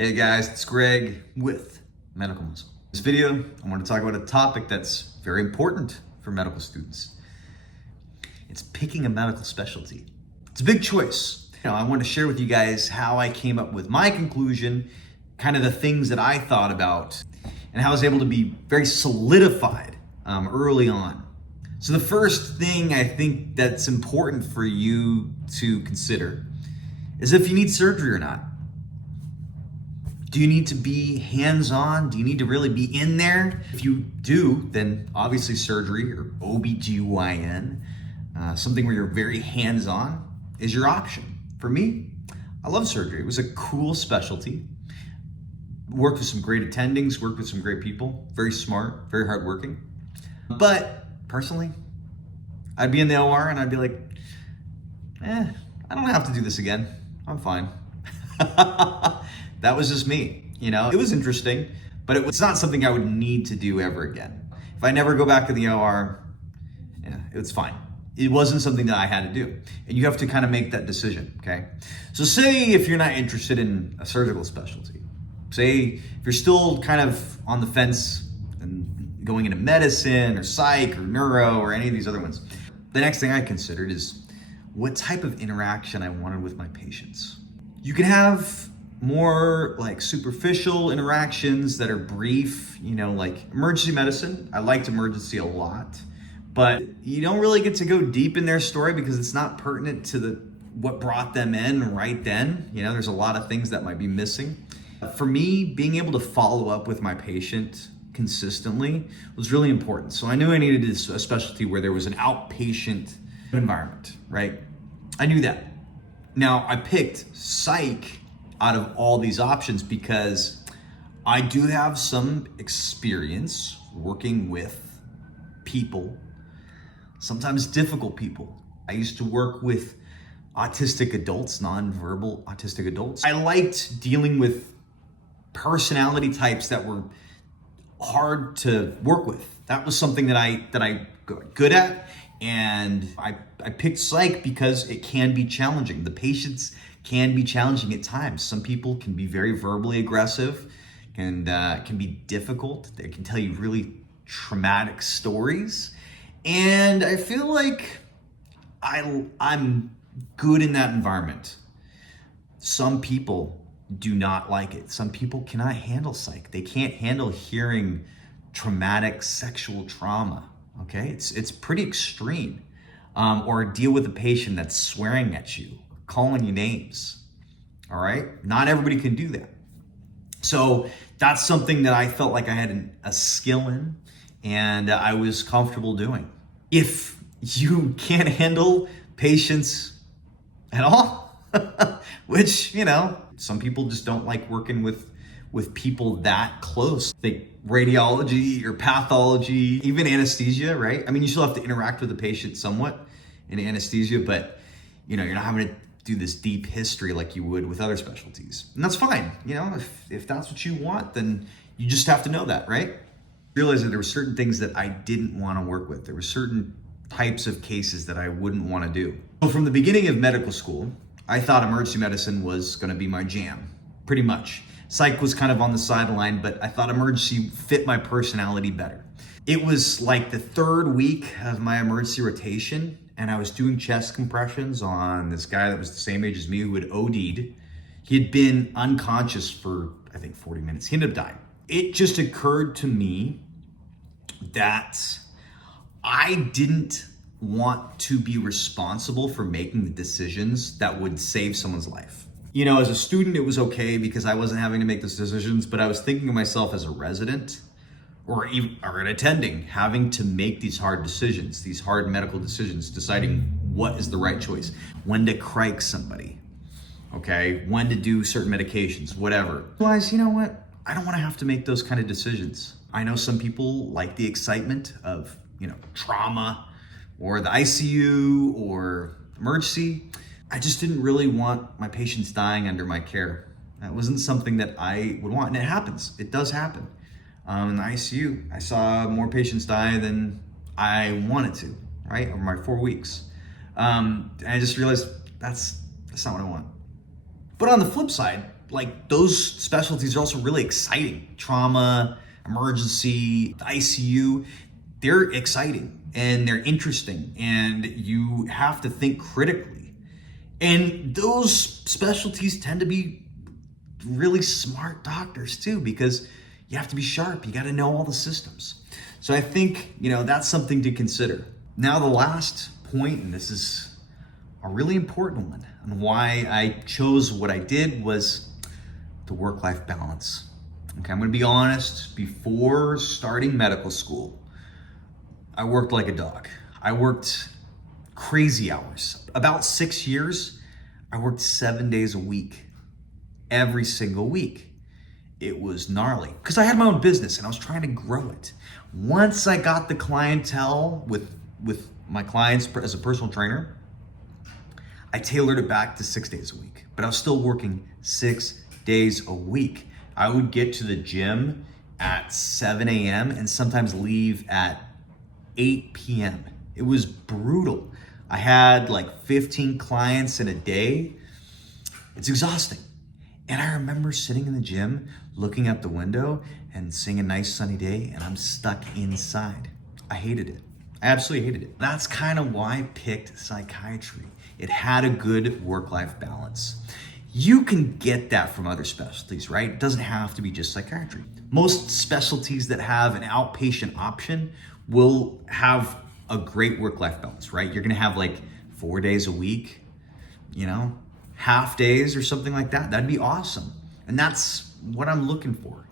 Hey guys, it's Greg with Medical Muscle. In this video, I want to talk about a topic that's very important for medical students. It's picking a medical specialty. It's a big choice. I want to share with you guys how I came up with my conclusion, kind of the things that I thought about, and how I was able to be very solidified early on. So the first thing I think that's important for you to consider is if you need surgery or not. Do you need to be hands-on? Do you need to really be in there? If you do, then obviously surgery or OBGYN, something where you're very hands-on, is your option. For me, I love surgery. It was a cool specialty. Worked with some great attendings, worked with some great people, very smart, very hardworking. But personally, I'd be in the OR and I'd be like, I don't have to do this again. I'm fine. That was just me, It was interesting, but it's not something I would need to do ever again. If I never go back to the OR, it's fine. It wasn't something that I had to do. And you have to kind of make that decision, okay? So say if you're not interested in a surgical specialty, say if you're still kind of on the fence and going into medicine or psych or neuro or any of these other ones, the next thing I considered is what type of interaction I wanted with my patients. You can have more like superficial interactions that are brief, like emergency medicine. I liked emergency a lot, but you don't really get to go deep in their story because it's not pertinent to what brought them in right then. There's a lot of things that might be missing. For me, being able to follow up with my patient consistently was really important. So I knew I needed a specialty where there was an outpatient environment, right? I knew that. Now I picked psych out of all these options because I do have some experience working with people, sometimes difficult people. I used to work with autistic adults, nonverbal autistic adults. I liked dealing with personality types that were hard to work with. That was something that I got good at, and I picked psych because it can be challenging. The patients can be challenging at times. Some people can be very verbally aggressive and can be difficult. They can tell you really traumatic stories. And I feel like I'm good in that environment. Some people do not like it. Some people cannot handle psych. They can't handle hearing traumatic sexual trauma, okay? It's pretty extreme. Or deal with a patient that's swearing at you, calling you names, all right? Not everybody can do that. So that's something that I felt like I had a skill in and I was comfortable doing. If you can't handle patients at all, which, some people just don't like working with people that close. Like radiology or pathology, even anesthesia, right? I mean, you still have to interact with the patient somewhat in anesthesia, but you're not having to do this deep history like you would with other specialties. And that's fine. If that's what you want, then you just have to know that, right? Realize that there were certain things that I didn't want to work with. There were certain types of cases that I wouldn't want to do. So from the beginning of medical school, I thought emergency medicine was going to be my jam, pretty much. Psych was kind of on the sideline, but I thought emergency fit my personality better. It was like the third week of my emergency rotation, and I was doing chest compressions on this guy that was the same age as me who had OD'd. He had been unconscious for, I think, 40 minutes. He ended up dying. It just occurred to me that I didn't want to be responsible for making the decisions that would save someone's life. As a student, it was okay because I wasn't having to make those decisions, but I was thinking of myself as a resident or an attending, having to make these hard decisions, these hard medical decisions, deciding what is the right choice, when to crike somebody, okay, when to do certain medications, whatever. Realize, you know what? I don't want to have to make those kind of decisions. I know some people like the excitement of, trauma or the ICU or emergency. I just didn't really want my patients dying under my care. That wasn't something that I would want. And it happens. It does happen. In the ICU, I saw more patients die than I wanted to, right? Over my 4 weeks. And I just realized that's not what I want. But on the flip side, like those specialties are also really exciting. Trauma, emergency, ICU, they're exciting and they're interesting, and you have to think critically. And those specialties tend to be really smart doctors too, because you have to be sharp. You got to know all the systems. So I think, that's something to consider. Now, the last point, and this is a really important one, and why I chose what I did, was the work-life balance. Okay, I'm gonna be honest, before starting medical school, I worked like a dog. I worked crazy hours. About 6 years, I worked 7 days a week, every single week. It was gnarly because I had my own business and I was trying to grow it. Once I got the clientele with my clients as a personal trainer, I tailored it back to 6 days a week, but I was still working 6 days a week. I would get to the gym at 7 a.m. and sometimes leave at 8 p.m. It was brutal. I had like 15 clients in a day. It's exhausting. And I remember sitting in the gym, looking out the window and seeing a nice sunny day, and I'm stuck inside. I hated it. I absolutely hated it. That's kind of why I picked psychiatry. It had a good work-life balance. You can get that from other specialties, right? It doesn't have to be just psychiatry. Most specialties that have an outpatient option will have a great work-life balance, right? You're gonna have like 4 days a week, half days or something like that. That'd be awesome. And that's what I'm looking for.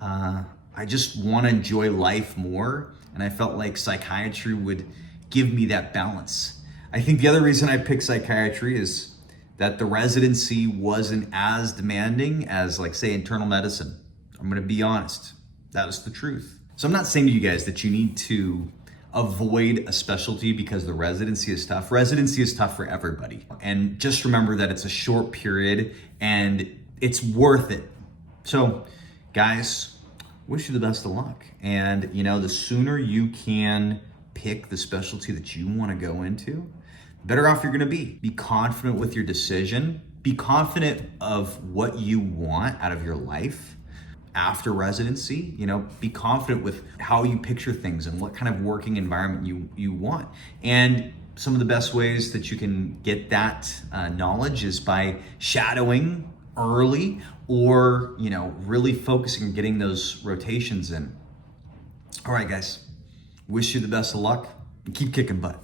I just want to enjoy life more, and I felt like psychiatry would give me that balance. I think the other reason I picked psychiatry is that the residency wasn't as demanding as, like, say, internal medicine. I'm gonna be honest, that was the truth. So I'm not saying to you guys that you need to avoid a specialty because the residency is tough. Residency is tough for everybody. And just remember that it's a short period and it's worth it. So guys, wish you the best of luck. And the sooner you can pick the specialty that you want to go into, the better off you're going to be. Be confident with your decision. Be confident of what you want out of your life after residency. Be confident with how you picture things and what kind of working environment you want. And some of the best ways that you can get that knowledge is by shadowing early, or really focusing on getting those rotations in. All right, guys, wish you the best of luck and keep kicking butt.